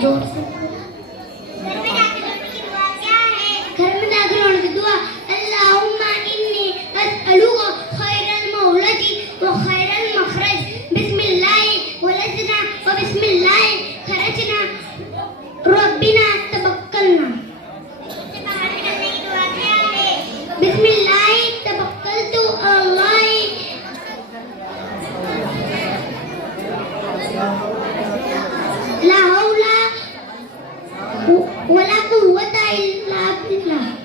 जोर से। घर में दाखिल होने की दुआ, अल्लाहुम्मा इन्नी अस्अलुका खैरल मौलदी व खैरल मखरज, बिस्मिल्लाहि वलदना व बिस्मिल्लाहि खरजना, रब्बिना तवक्कलना। बिस्मिल्लाहि तवक्कलतु अल्लाहि ला हौला वला कुव्वता इल्ला बिल्लाह।